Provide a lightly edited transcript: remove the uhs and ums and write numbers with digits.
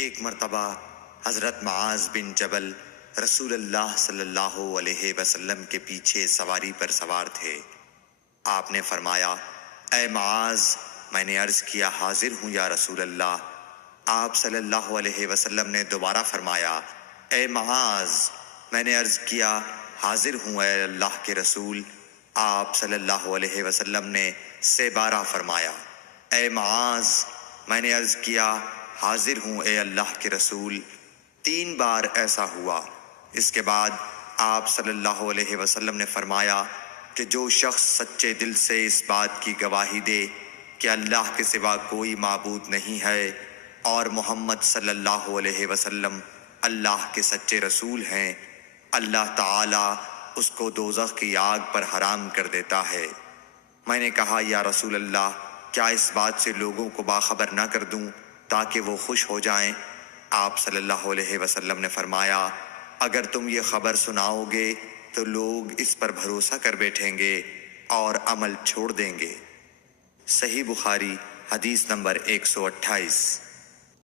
ایک مرتبہ حضرت معاذ بن جبل رسول اللہ صلی اللہ علیہ وسلم کے پیچھے سواری پر سوار تھے۔ آپ نے فرمایا، اے معاذ، میں نے عرض کیا حاضر ہوں یا رسول اللہ۔ آپ صلی اللہ علیہ وسلم نے دوبارہ فرمایا، اے معاذ، میں نے عرض کیا حاضر ہوں اے اللہ کے رسول۔ آپ صلی اللہ علیہ وسلم نے سے بارہ فرمایا، اے معاذ، میں نے عرض کیا حاضر ہوں اے اللہ کے رسول۔ 3 بار ایسا ہوا۔ اس کے بعد آپ صلی اللہ علیہ وسلم نے فرمایا کہ جو شخص سچے دل سے اس بات کی گواہی دے کہ اللہ کے سوا کوئی معبود نہیں ہے اور محمد صلی اللہ علیہ وسلم اللہ کے سچے رسول ہیں، اللہ تعالیٰ اس کو دوزخ کی آگ پر حرام کر دیتا ہے۔ میں نے کہا، یا رسول اللہ، کیا اس بات سے لوگوں کو باخبر نہ کر دوں تاکہ وہ خوش ہو جائیں؟ آپ صلی اللہ علیہ وسلم نے فرمایا، اگر تم یہ خبر سناؤ گے تو لوگ اس پر بھروسہ کر بیٹھیں گے اور عمل چھوڑ دیں گے۔ صحیح بخاری حدیث نمبر 128۔